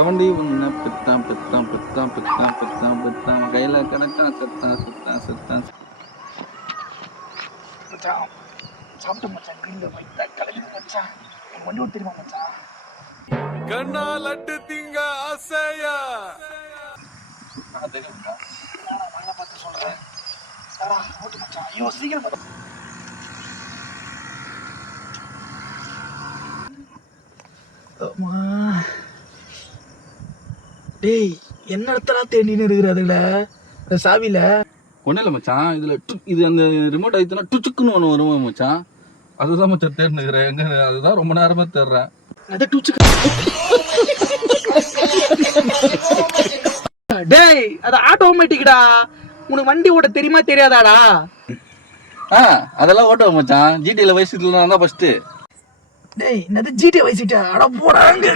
எவன்டி உன்ன பெத்தான் பெத்தான் பெத்தான் பெத்தான் பெத்தான் பெத்தான் கையில கிடைச்சான் செத்தான் செத்தான் செத்தான். மச்சான் சாப்பிட்ட மச்சான் கிரீன்ல வைத்தா கலக்குது மச்சான். என் வண்டி ஓட்டு தெரியுமா மச்சான்? கண்ணா லட்டு திங்க ஆசையா தெரியுங்களா? நான் நல்லா பார்த்து சொல்றேன். சாரா ஓட்டு மச்சான். ஐயோ சீக்கிரம் பார்த்து. டேய் என்ன இடத்துல தேடின்னு இருக்கிறதுல சாவில ஒன்றும் இல்லை மச்சான், இதில் இது அந்த ரிமோட் ஆயிடுச்சுன்னா டுச்சுக்குன்னு ஒன்று வரும் மச்சான். அதுதான் மச்சான் தேடினுக்கிறேன். எங்கே அதுதான் ரொம்ப நேரமாக தேடுறேன். அத டூச்சுக்கு. டேய் அது ஆட்டோமேட்டிக்டா. உனக்கு வண்டி ஓட்ட தெரியுமா தெரியாதாடா? அதெல்லாம் ஓட்டுவேன் மச்சான். ஜிடியில் வயசுல நான் தான் ஃபஸ்ட்டு. டேய் என்னது ஜிடி வைசிட்டா? அட போடாங்க.